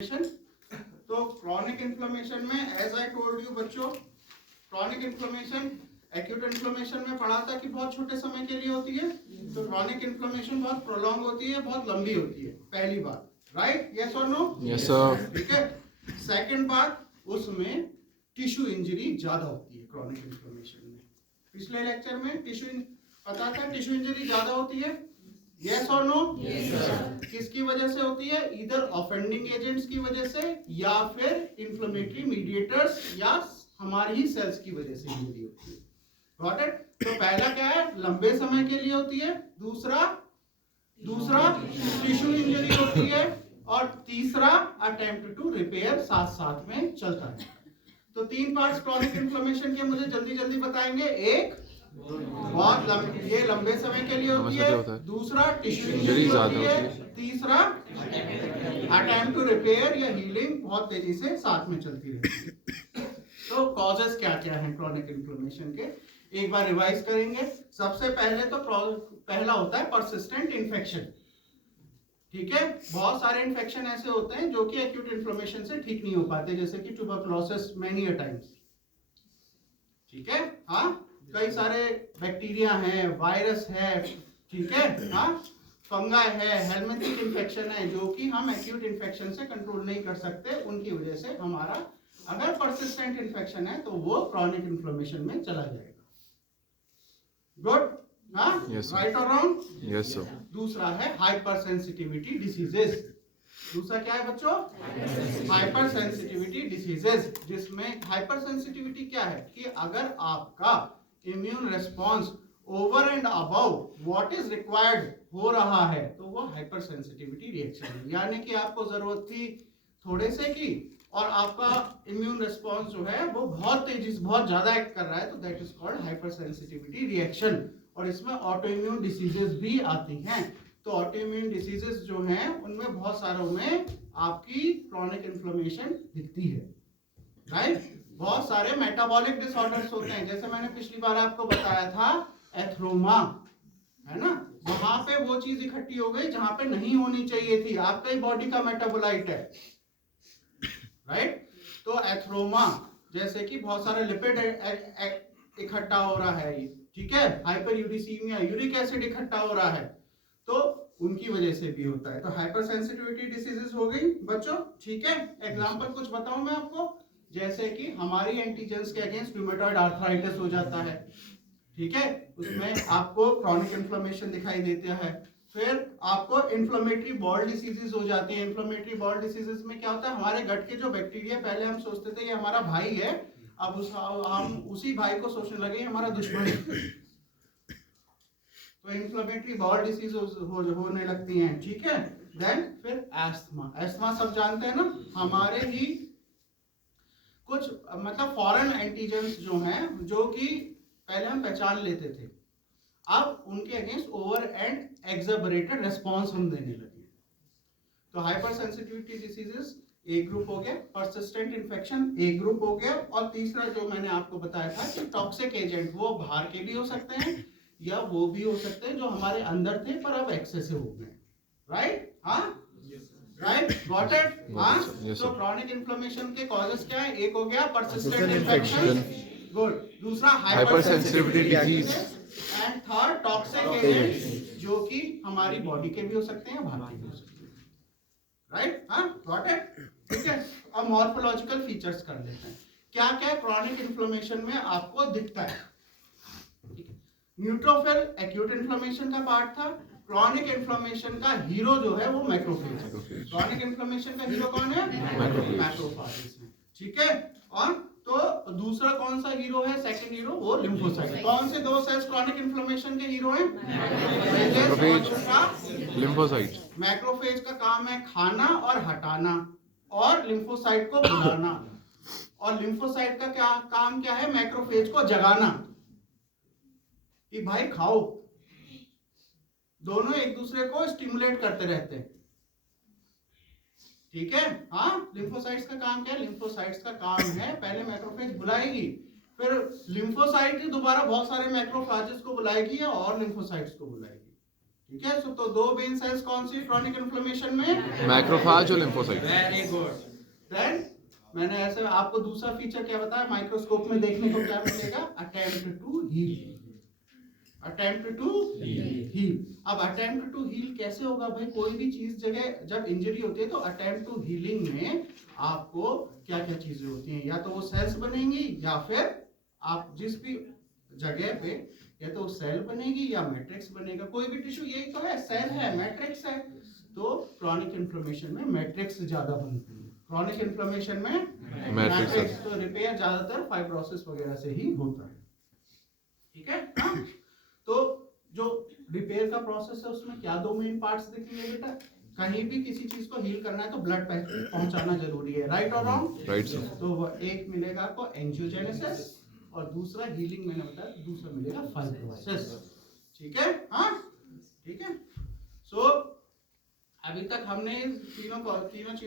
तो chronic inflammation में as I told you बच्चों, क्रॉनिक इन्फ्लेमेशन एक्यूट इन्फ्लेमेशन में पढ़ा था कि बहुत छोटे समय के लिए होती है, तो क्रॉनिक इन्फ्लेमेशन बहुत प्रोलॉन्ग होती है, बहुत लंबी होती है। पहली बात, राइट? यस और नो? Yes sir. ठीक है। सेकंड बात, उसमें टिश्यू इंजरी ज्यादा होती है क्रॉनिक इन्फ्लेमेशन में। पिछले लेक्चर में पता था टिश्यू इंजरी ज्यादा होती है। यस और नो? किसकी वजह से होती है? इधर ऑफेंडिंग एजेंट्स की वजह से या फिर इन्फ्लेमेटरी मीडिएटर्स या हमारी ही सेल्स की वजह से इंजरी होती है। Got it? तो पहला क्या है? लंबे समय के लिए होती है। दूसरा टिश्यू इंजरी होती है। और तीसरा अटेम्प्ट टू रिपेयर साथ साथ में चलता है। तो तीन पार्ट्स क्रॉनिक इन्फ्लेमेशन के मुझे जल्दी जल्दी बताएंगे। एक, बहुत ये लंबे समय के लिए होती है। दूसरा टिश्यू इंजरी होती है। तीसरा अटेम्प्ट टू रिपेयर या हीलिंग बहुत तेजी से साथ में चलती रहती है। तो कॉजेस क्या क्या हैं क्रॉनिक इन्फ्लेमेशन के, एक बार रिवाइज करेंगे। सबसे पहले तो पहला होता है परसिस्टेंट इन्फेक्शन। ठीक है, बहुत सारे इन्फेक्शन ऐसे होते हैं जो कि एक्यूट इन्फ्लेमेशन से ठीक नहीं हो पाते, जैसे कि ट्यूबरकुलोसिस मेनी अ टाइम्स। ठीक है, हाँ, कई सारे बैक्टीरिया हैं, वायरस है, ठीक है, हाँ, फंगाई है, हेलमिंथिक इन्फेक्शन है, जो कि हम एक्यूट इन्फेक्शन से कंट्रोल नहीं कर सकते। उनकी वजह से हमारा अगर परसिस्टेंट इन्फेक्शन है तो वो क्रॉनिक इन्फ्लेमेशन में चला जाएगा। गुड, हाँ, राइट और रॉन्ग? Yes sir. दूसरा है हाइपर सेंसिटिविटी डिसीजेस। दूसरा क्या है बच्चों? हाइपर सेंसिटिविटी डिसीजेस, जिसमें हाइपर सेंसिटिविटी क्या है कि अगर आपका immune response over and above what is required हो रहा है तो वो हाइपर सेंसिटिविटी रिएक्शन है। यानी कि आपको जरूरत थी थोड़े से की और आपका इम्यून रिस्पॉन्स जो है वो बहुत तेजी से बहुत ज्यादा एक्ट कर रहा है, तो that is called hyper sensitivity reaction. और इसमें ऑटो इम्यून डिसीजेस भी आती हैं। तो ऑटो इम्यून डिसीजेस जो हैं उनमें बहुत सारों में आपकी क्रॉनिक इन्फ्लेमेशन दिखती है, राइट? बहुत सारे मेटाबॉलिक डिसऑर्डर्स होते हैं, जैसे मैंने पिछली बार आपको बताया था एथरोमा, है ना? वहां पे वो चीज इकट्ठी हो गई जहां पे नहीं होनी चाहिए थी। आपका ही बॉडी का मेटाबोलाइट है, राइट? तो एथरोमा, जैसे कि बहुत सारे लिपिड इकट्ठा हो रहा है, ठीक है, हाइपर यूरिसीमिया, यूरिक एसिड इकट्ठा हो रहा है, तो उनकी वजह से भी होता है। तो हाइपर सेंसिटिविटी डिसीजेस हो गई बच्चों, ठीक है। एग्जांपल कुछ बताऊं मैं आपको, जैसे कि हमारी एंटीजेंस के अगेंस्ट रूमेटॉइड आर्थराइटिस हो जाता है, ठीक है, उसमें आपको क्रॉनिक इन्फ्लेमेशन दिखाई देता है। फिर आपको इन्फ्लेमेटरी बॉल डिसीजेस हो जाती है। इन्फ्लेमेटरी बॉल डिसीजेस में क्या होता है, हमारे गट के जो बैक्टीरिया, पहले हम सोचते थे ये हमारा भाई है, अब हम उसी भाई को सोचने लगे हमारा दुश्मन है। तो इन्फ्लेमेटरी बॉल डिसीज होने लगती हैं, ठीक है। देन फिर एस्थमा। एस्थमा सब जानते हैं ना, हमारे ही कुछ मतलब फॉरेन एंटीजेंस जो हैं, जो कि पहले हम पहचान लेते थे, अब उनके अगेंस्ट ओवर एंड एक्सैबरेटेड रिस्पांस हम देने लगे। तो हाइपर सेंसिटिविटी डिसीजेस एक ग्रुप हो गया, परसिस्टेंट इन्फेक्शन एक ग्रुप हो गया, और तीसरा जो मैंने आपको बताया था कि टॉक्सिक एजेंट, वो बाहर के भी हो सकते हैं या वो भी हो सकते हैं जो हमारे अंदर थे पर अब एक्सेसिव हो गए, राइट? हाँ, राइट, गॉट इट? हाँ। तो क्रॉनिक इन्फ्लेमेशन के कॉजेस क्या है? एक हो गया परसिस्टेंट इन्फेक्शन, गुड। दूसरा hyper sensitivity disease, and third toxic agent, जो कि हमारी बॉडी के भी हो सकते हैं, बाहर के भी हो सकते हैं, राइट? हाँ, गॉट इट? ठीक है। अब मॉर्फोलॉजिकल फीचर्स कर लेते हैं, क्या क्या क्रॉनिक इन्फ्लेमेशन में आपको दिखता है। न्यूट्रोफिल एक्यूट इन्फ्लेमेशन का पार्ट था। क्रॉनिक इन्फ्लेमेशन का हीरो जो है वो मैक्रोफेज है। क्रॉनिक इन्फ्लेमेशन का हीरो कौन है? मैक्रोफेज है, ठीक है। और तो दूसरा कौन सा हीरो है? सेकंड हीरो वो लिम्फोसाइट। कौन से दो सेल्स क्रॉनिक इन्फ्लेमेशन के हीरो हैं? लिम्फोसाइट। मैक्रोफेज का काम है खाना और हटाना, और लिम्फोसाइट को बुलाना। और लिम्फोसाइट का काम क्या है? मैक्रोफेज को जगाना कि भाई खाओ। दोनों एक दूसरे को स्टिमुलेट करते रहते हैं, ठीक है। हाँ, लिम्फोसाइट्स का काम क्या है? लिम्फोसाइट्स का काम है पहले मैक्रोफेज बुलाएगी, फिर लिम्फोसाइट दोबारा बहुत सारे मैक्रोफेजेस को बुलाएगी और लिम्फोसाइट्स को बुलाएगी, ठीक है, तो दो मेन सेल्स कौन सी क्रॉनिक इन्फ्लेमेशन में? मैक्रोफेज और लिम्फोसाइट। Very good. देन मैंने ऐसे आपको दूसरा फीचर क्या बताया, माइक्रोस्कोप में देखने को क्या मिलेगा? Attempt to heal. Attempt to heal. अब अटेम्प्ट टू हील कैसे होगा भाई? कोई भी चीज जगह जब इंजरी होती है तो अटेम्प्ट टू हीलिंग में आपको क्या क्या चीजें होती हैं? या तो वो सेल्स बनेंगी या फिर आप जिस भी जगह पे या तो सेल बनेगी या मैट्रिक्स बनेगा। कोई भी टिश्यू यही तो है, सेल है मैट्रिक्स है। तो क्रॉनिक इन्फ्लेमेशन में मैट्रिक्स ज्यादा बनती है, क्रॉनिक इन्फ्लेमेशन में मैट्रिक्स। तो रिपेयर ज्यादातर फाइब्रोसिस वगैरह से ही होता है, ठीक है हाँ? तो जो रिपेयर का प्रोसेस है उसमें क्या दो मेन पार्ट्स दिखेंगे बेटा? कहीं भी किसी चीज को हील करना है तो ब्लड पहुंचाना जरूरी है, राइट और रॉन्ग? Right sir. तो वो एक मिलेगा आपको एंजियोजेनेसिस और दूसरा हीलिंग, मैंने बताया दूसरा मिलेगा फाइब्रोसिस, ठीक है हाँ? ठीक है। सो अभी तक हमने तीनों चीज